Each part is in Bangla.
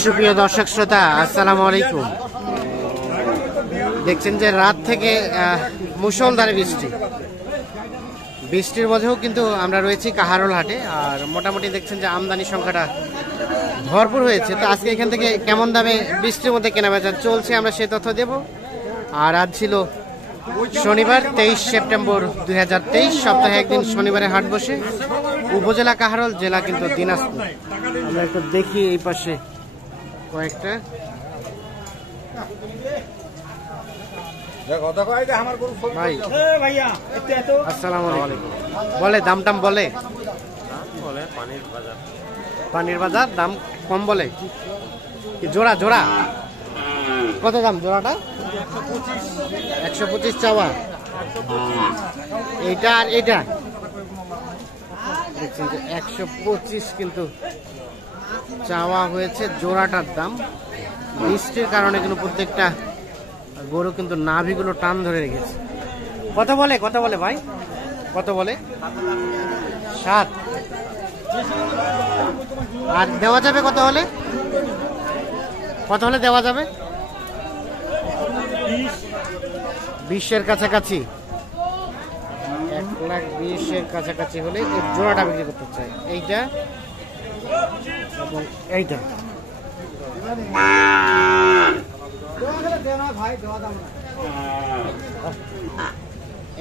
সুপ্রিয় দর্শক শ্রোতা, আসসালামু আলাইকুম। দেখছেন যে রাত থেকে মুষলধারে বৃষ্টির মধ্যেও কিন্তু আমরা রয়েছি কাহারোল হাটে। আর মোটামুটি দেখছেন যে আমদানি সংখ্যাটা ভরপুর হয়েছে। তো আজকে এখান থেকে কেমন দামে বৃষ্টির মধ্যে কেনাবেচা চলছে আমরা সেই তথ্য দেব। আর আজ ছিল শনিবার 23 সেপ্টেম্বর 2023, সপ্তাহে একদিন শনিবারে হাট বসে। উপজেলা কাহারোল, জেলা কিন্তু দিনাজপুর। আমরা একটু দেখি এই পাশে কয়েকটা। আসসালামু আলাইকুম। বলে দাম টাম বলে পানির বাজার দাম কম বলে। জোড়া জোড়া কত দাম জোড়াটা? 125 চাওয়া। এইটা আর এইটা দেখছেন যে 125 কিন্তু চাওয়া হয়েছে জোড়াটার দাম। বৃষ্টির কারণে কিন্তু প্রত্যেকটা গরু কিন্তু নাভিগুলো টান ধরে রেখেছে। কত বলে ভাই? কত বলে? 7। আর দেওয়া যাবে কত হলে? দেওয়া যাবে? 20-এর কাছাকাছি। 1,20,000-এর কাছাকাছি হলে এই জোড়াটা বিক্রি করতে চাই। এইটা এবং এইটা।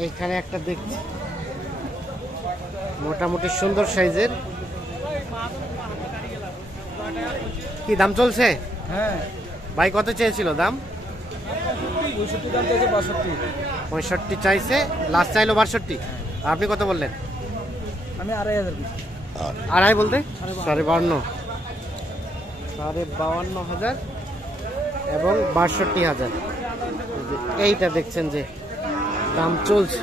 এইখানে একটা দেখছি মোটামুটি সুন্দর সাইজের। কি দাম চলছে? হ্যাঁ ভাই কত চেয়েছিল দাম? 65 চাইছে, লাস্ট চাইলো 62। আপনি কত বললেন? আমি 2,500। আড়াই বলতে 52,000 এবং 62,000। এইটা দেখছেন যে দাম চলছে।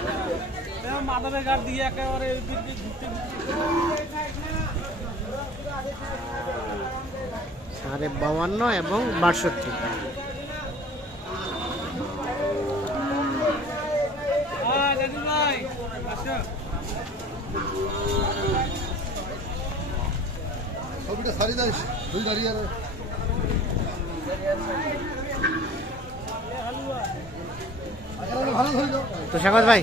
52,500 এবং 62। তো শাহবাজ ভাই,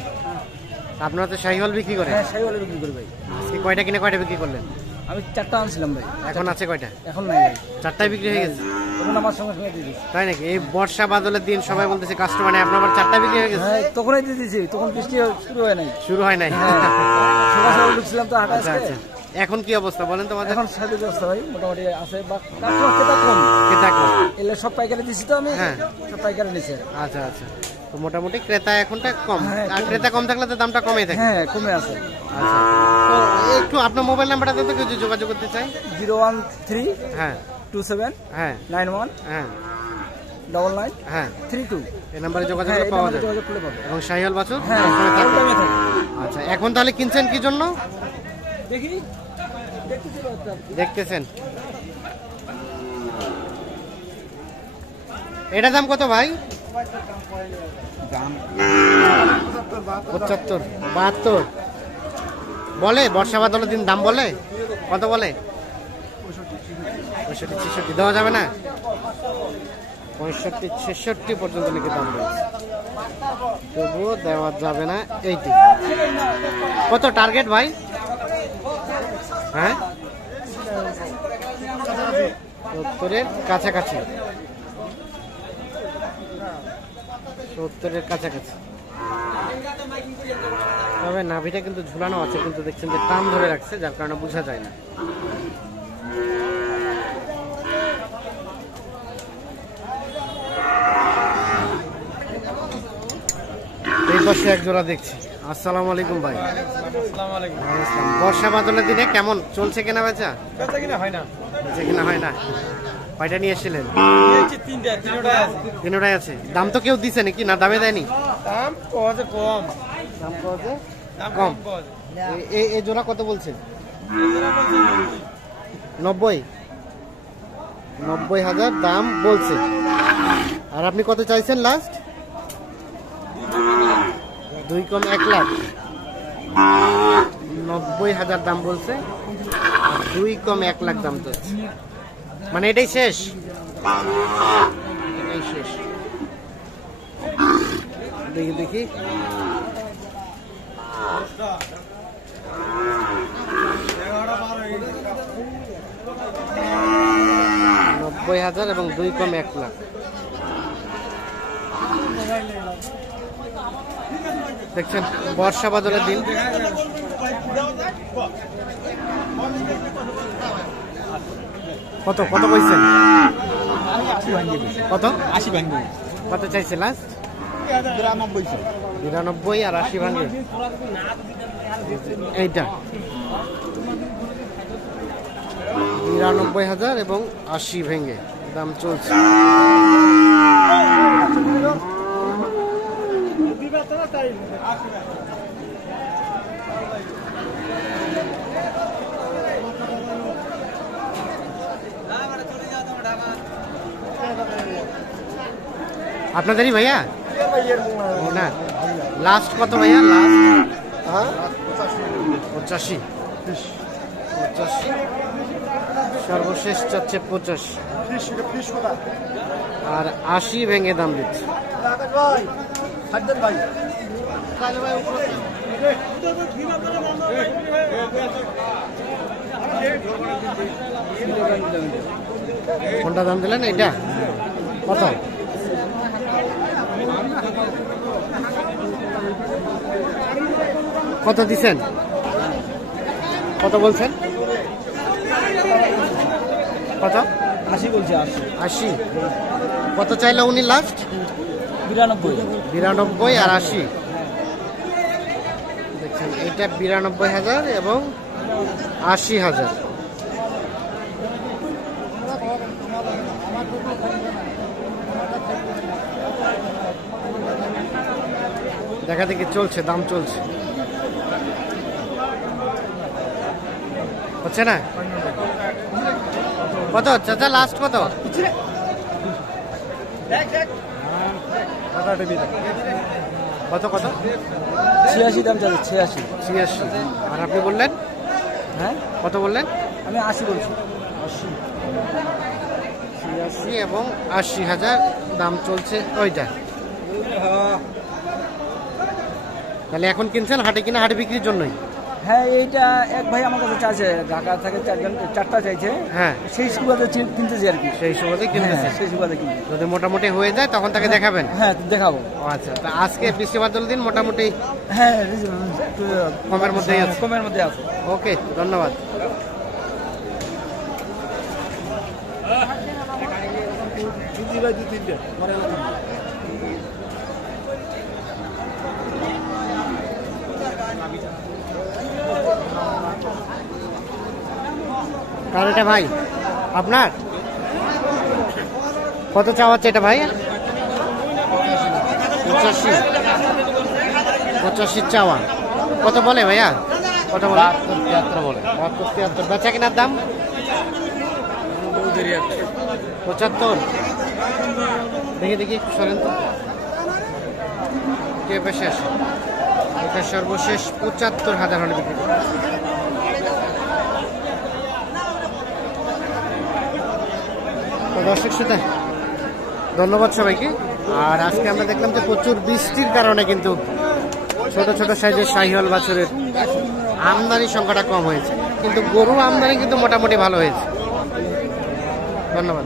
আপনারা তো শাহিওয়াল বিক্রি করেন? হ্যাঁ শাহিওয়াল বিক্রি করি ভাই। আজকে কয়টা কিনে কয়টা বিক্রি করলেন? আমি 4টা আনছিলাম ভাই। এখন আছে কয়টা? এখন নাই ভাই। 4টাই বিক্রি হয়ে গেছে? এখন আমার সঙ্গে দিয়ে দিয়েছি। তাই নাকি? এই বর্ষা বাদলের দিন সবাই বলতেছে কাস্টমার নেই, আপনার আবার 4টা বিক্রি হয়ে গেছে? হ্যাঁ তখনই দিয়ে দিয়েছি, তখন বৃষ্টি শুরু হয় নাই। সকাল ঢুকছিলাম তো হাটে। আচ্ছা, এখন কি অবস্থা বলেন তোমাদের? এখন সাথে অবস্থা ভাই মোটামুটি আছে, বা ক্রেতা কম। এলে সব পাইকারি দিচ্ছি তো আমি। হ্যাঁ সব পাইকারি নিচ্ছে। আচ্ছা, তো মোটামুটি ক্রেতা এখনটা কম। আর ক্রেতা কম থাকলে তো দামটা কমে থাকে। হ্যাঁ কমে আছে। আচ্ছা, তো একটু আপনার মোবাইল নাম্বারটা দিতে কিছু যোগাযোগ করতে চাই। 013 হ্যাঁ 27 হ্যাঁ 91 হ্যাঁ 99 হ্যাঁ 32। এই নাম্বারে যোগাযোগ করলে পাওয়া যাবে। এবং শাহিওয়াল বাছুর? হ্যাঁ। আচ্ছা, এখন তাহলে কিনছেন কি জন্য? দেখি দেখতেছেন। এটা দাম কত ভাই? 75 72 বলে। বর্ষা বাদলের দিন দাম বলে কত বলে? 65 66 দেওয়া যাবে না? 65 66 পর্যন্ত নাকি দাম রয়েছে, তবুও দেওয়া যাবে না। এইটি কত টার্গেট ভাই? হ্যাঁ 70-এর কাছাকাছি। 70-এর কাছাকাছি। তবে নাভিটা কিন্তু ঝুলানো আছে, কিন্তু দেখছেন যে টান ধরে রাখছে, যার কারণে বোঝা যায় না। এই পাশে এক জোড়া দেখছি। আসসালামু আলাইকুম ভাই। বর্ষা বাদলের দিনে কেমন চলছে কেনা বেচা? কিনা হয় না। কয়টা নিয়ে এসেছিলেন? তিনটাই আছে। দাম তো কেউ দিছে নাকি না দামে দেয়নি? কম। এই জোড়া কত বলছেন? 90,000 দাম বলছে। আর আপনি কত চাইছেন লাস্ট? 2 কম 1 লাখ। 90,000 দাম বলছে, 2 কম 1 লাখ দাম চলছে। মানে এটাই শেষ, এটাই শেষ। দেখি দেখি, 90,000 এবং 2 কম 1 লাখ। দেখছেন বর্ষা বাদলের দিন। কত কত কইছেন? কত? 80 ভাঙবে। কত চাইছে লাস্ট? 92 আর 80 ভাঙে। এইটা 92,000 এবং 80 ভেঙে দাম চলছে। আপনাদেরই ভাইয়া? ও না, লাস্ট কত ভাইয়া? লাস্ট 85, সর্বশেষ চাচ্ছে 85 আর 80 ভেঙে দাম দিচ্ছে। কোনটা দাম দিলেন? এটা কত? কত দিছেন? কত বলছেন? কত? 80 বলছে। 80। কত চাইলো উনি লাস্ট? 92 আর 80। দেখছেন এটা 92,000 এবং 80,000। দেখা দেখি চলছে, দাম চলছে, হচ্ছে না? কত চাচা লাস্ট কত? কত কত? 86 দাম চাচ্ছে। 86। আর আপনি বললেন? হ্যাঁ, কত বললেন? আমি 80 বলছি। 86 এবং 80,000 দাম চলছে ওইটা। তাহলে এখন কিনছেন হাটে কিনা হাটে বিক্রির জন্যই? হ্যাঁ, এইটা এক ভাই আমার কাছে চাইছে, ঢাকা থেকে 4টা চাইছে। হ্যাঁ, সেই সুবাদে কিনতেছি আর কি। সেই সুবাদে কিনতেছেন? সেই সুবাদে কিনতে। যদি মোটামুটি হয়ে যায় তখন তাকে দেখাবেন? হ্যাঁ, দেখাবো। ও আচ্ছা, তা আজকে বৃষ্টি বাদল দিন মোটামুটি হ্যাঁ, কমের মধ্যেই আছে? কমের মধ্যে আছে। ওকে, ধন্যবাদ। কার এটা ভাই? আপনার? কত চাওয়া হচ্ছে এটা ভাই? 85 চাওয়া। কত বলে ভাইয়া? কত বলে? 73 বলে। 73। বেচা কেনার দাম 75। দেখি দেখি সরেন তো, কে বেশি আসে? এটা সর্বশেষ 75,000 হলে বিক্রি করে। দর্শক শ্রোতা, ধন্যবাদ সবাইকে। আর আজকে আমরা দেখলাম যে প্রচুর বৃষ্টির কারণে কিন্তু ছোট ছোট সাইজের শাহিওয়াল বাছুরের আমদানির সংখ্যাটা কম হয়েছে, কিন্তু গরুর আমদানি কিন্তু মোটামুটি ভালো হয়েছে। ধন্যবাদ।